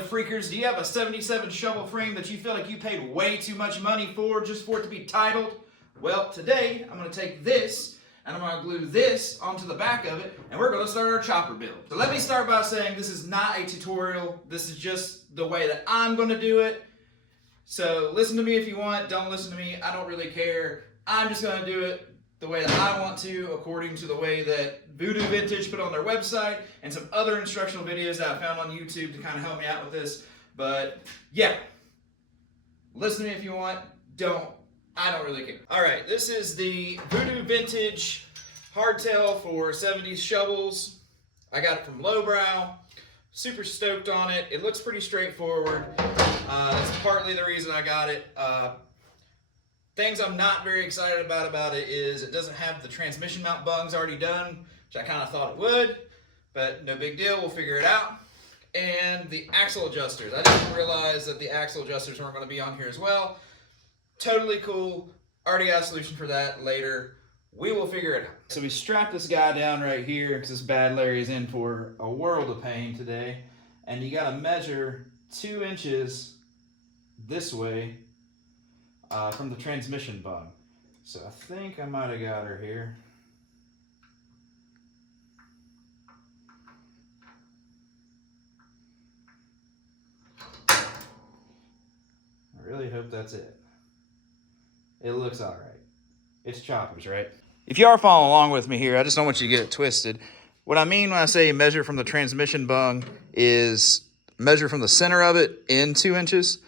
mother freakers, do you have a 77 shovel frame that you feel like you paid way too much money for just for it to be titled? Well, today I'm going to take this and I'm going to glue this onto the back of it and we're going to start our chopper build. So let me start by saying this is not a tutorial. This is just the way that I'm going to do it. So listen to me if you want, don't listen to me, I don't really care. I'm just going to do it the way that I want to, according to the way that Voodoo Vintage put on their website and some other instructional videos that I found on YouTube to kind of help me out with this. But yeah, listen to me if you want, I don't really care. All right, this is the Voodoo Vintage Hardtail for 70s shovels. I got it from Lowbrow. Super stoked on it. It looks pretty straightforward. That's partly the reason I got it. Things I'm not very excited about it is it doesn't have the transmission mount bungs already done, which I kind of thought it would, but no big deal, we'll figure it out. And the axle adjusters. I didn't realize that the axle adjusters weren't going to be on here as well. Totally cool. Already got a solution for that later. We will figure it out. So we strapped this guy down right here because this bad Larry's in for a world of pain today. And you got to measure 2 inches this way from the transmission bung. So I think I might have got her here. I really hope that's it. It looks all right. It's choppers, right? If you are following along with me here, I just don't want you to get it twisted. What I mean when I say measure from the transmission bung is measure from the center of it in 2 inches.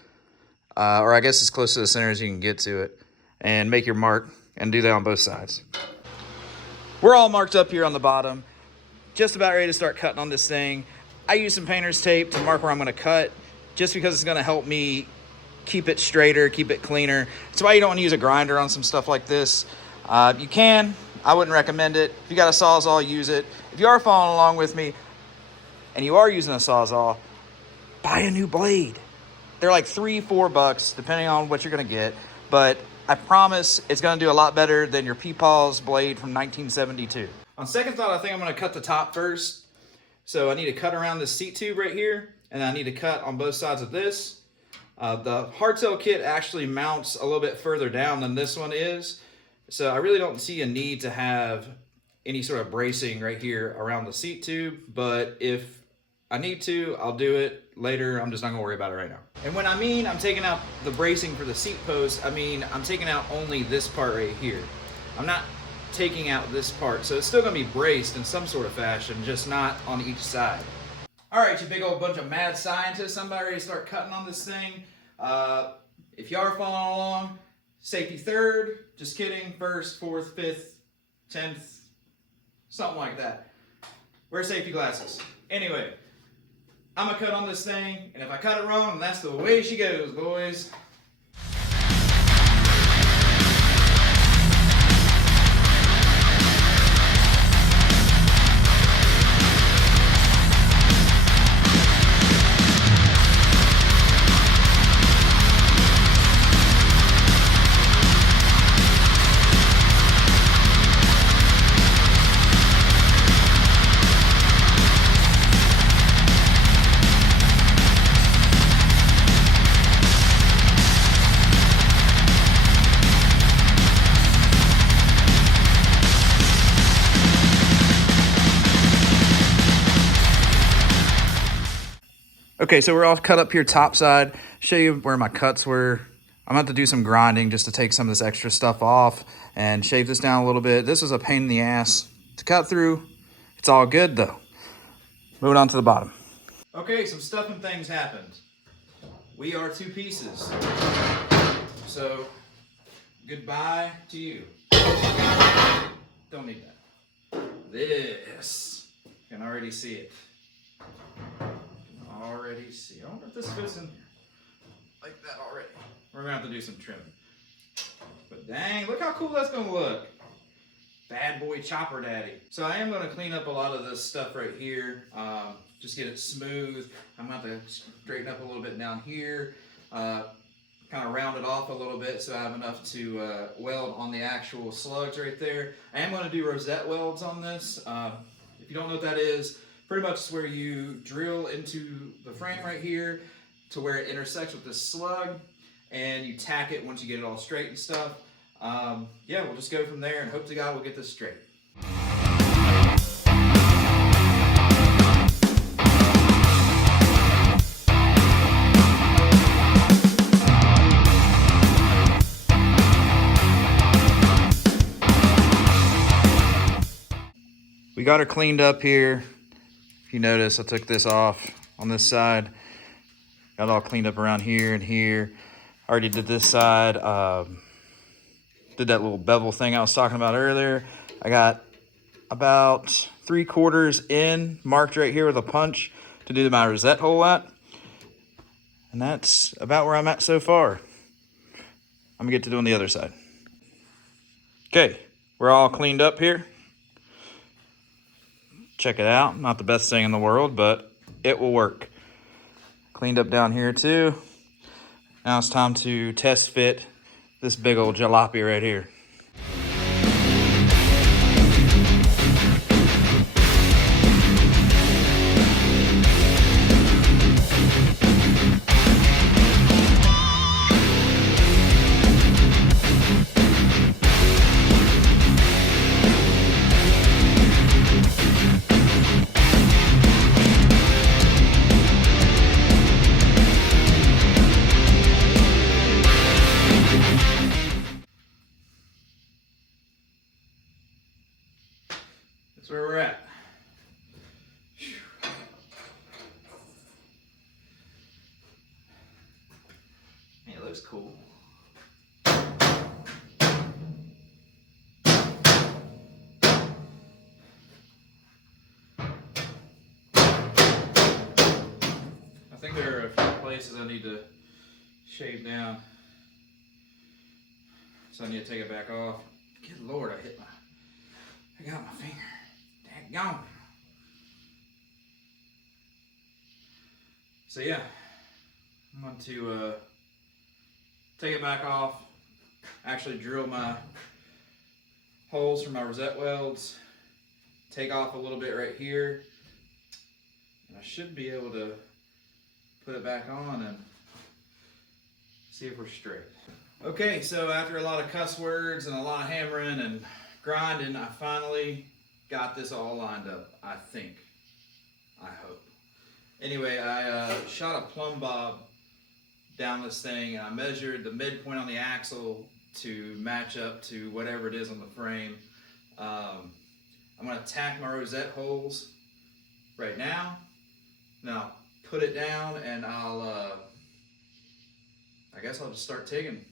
Or I guess as close to the center as you can get to it, and make your mark and do that on both sides. We're all marked up here on the bottom, just about ready to start cutting on this thing. I use some painter's tape to mark where I'm going to cut, just because it's going to help me keep it straighter, keep it cleaner. That's why you don't want to use a grinder on some stuff like this. You can, I wouldn't recommend it. If you got a Sawzall, use it. If you are following along with me and you are using a Sawzall, buy a new blade. They're like $3-4 bucks, depending on what you're gonna get. But I promise it's gonna do a lot better than your Peepaw's blade from 1972. On second thought, I think I'm gonna cut the top first. So I need to cut around this seat tube right here, and I need to cut on both sides of this. The hardtail kit actually mounts a little bit further down than this one is. So I really don't see a need to have any sort of bracing right here around the seat tube, but if I need to, I'll do it later. I'm just not gonna worry about it right now. And when I mean I'm taking out the bracing for the seat post, I mean I'm taking out only this part right here. I'm not taking out this part. So it's still gonna be braced in some sort of fashion, just not on each side. All right, you big old bunch of mad scientists, I'm about ready to start cutting on this thing. If you are following along, safety third, just kidding, first, fourth, fifth, 10th, something like that. Wear safety glasses. Anyway, I'm gonna cut on this thing, and if I cut it wrong, that's the way she goes, boys. Okay, so we're all cut up here top side. Show you where my cuts were. I'm going to have to do some grinding just to take some of this extra stuff off and shave this down a little bit. This was a pain in the ass to cut through. It's all good though. Moving on to the bottom. Okay, some stuff and things happened. We are 2 pieces. So, goodbye to you. Don't need that. This, you can already see it. Already see. I wonder if this fits in like that already. We're gonna have to do some trimming. But dang, look how cool that's gonna look. Bad boy chopper daddy. So I am gonna clean up a lot of this stuff right here. Just get it smooth. I'm gonna have to straighten up a little bit down here. Kind of round it off a little bit so I have enough to weld on the actual slugs right there. I am gonna do rosette welds on this. If you don't know what that is, Pretty much where you drill into the frame right here to where it intersects with this slug, and you tack it once you get it all straight and stuff. Yeah, we'll just go from there and hope to God we'll get this straight. We got her cleaned up here. If you notice, I took this off on this side. Got it all cleaned up around here and here. Already did this side. Did that little bevel thing I was talking about earlier. I got about 3/4 in, marked right here with a punch to do my rosette hole at. And that's about where I'm at so far. I'm gonna get to doing the other side. Okay, we're all cleaned up here. Check it out. Not the best thing in the world, but it will work. Cleaned up down here too. Now it's time to test fit this big old jalopy right here. That's where we're at. Man, it looks cool. I think there are a few places I need to shave down. So I need to take it back off. Good Lord, I got my finger. Daggone. So yeah, I'm going to take it back off, actually drill my holes for my rosette welds, take off a little bit right here, and I should be able to put it back on and see if we're straight. Okay, so after a lot of cuss words and a lot of hammering and grinding, I finally got this all lined up, I think. I hope. Anyway, I shot a plumb bob down this thing, and I measured the midpoint on the axle to match up to whatever it is on the frame. I'm going to tack my rosette holes right now. Now, put it down, and I guess I'll just start tigging.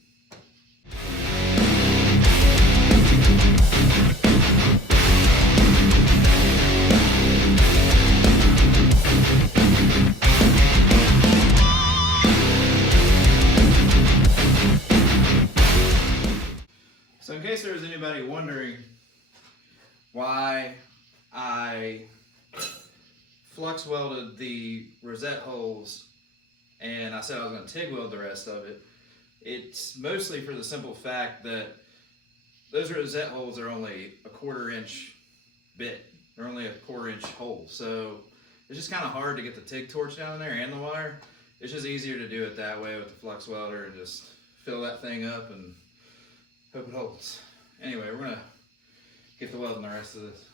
So in case there was anybody wondering why I flux welded the rosette holes and I said I was going to TIG weld the rest of it, it's mostly for the simple fact that those rosette holes are only a 1/4 inch bit. They're only a 1/4 inch hole. So it's just kind of hard to get the TIG torch down there and the wire. It's just easier to do it that way with the flux welder and just fill that thing up and hope it holds. Anyway, we're going to get to welding the rest of this.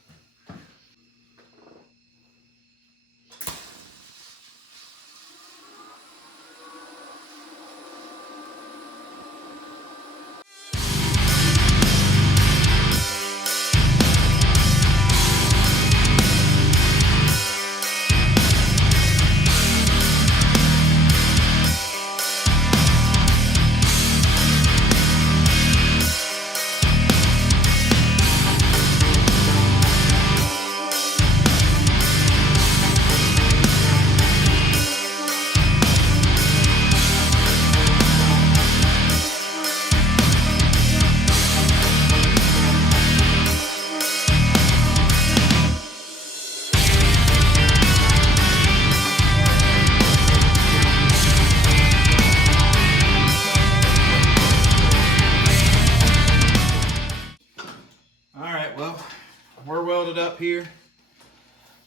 We're welded up here,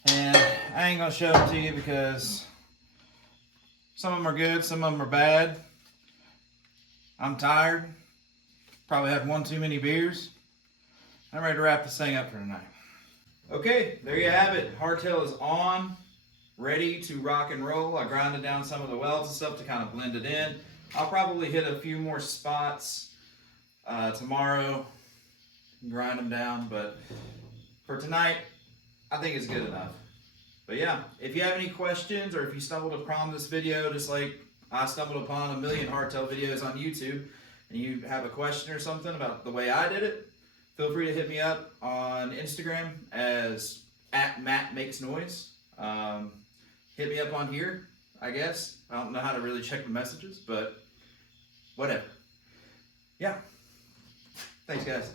and I ain't gonna show them to you because some of them are good, some of them are bad. I'm tired. Probably had one too many beers. I'm ready to wrap this thing up for tonight. Okay, there you have it. Hardtail is on, ready to rock and roll. I grinded down some of the welds and stuff to kind of blend it in. I'll probably hit a few more spots tomorrow, grind them down, but for tonight, I think it's good enough. But yeah, if you have any questions or if you stumbled upon this video just like I stumbled upon a million hardtail videos on YouTube and you have a question or something about the way I did it, feel free to hit me up on Instagram as @MattMakesNoise. Hit me up on here, I guess. I don't know how to really check the messages, but whatever. Yeah. Thanks, guys.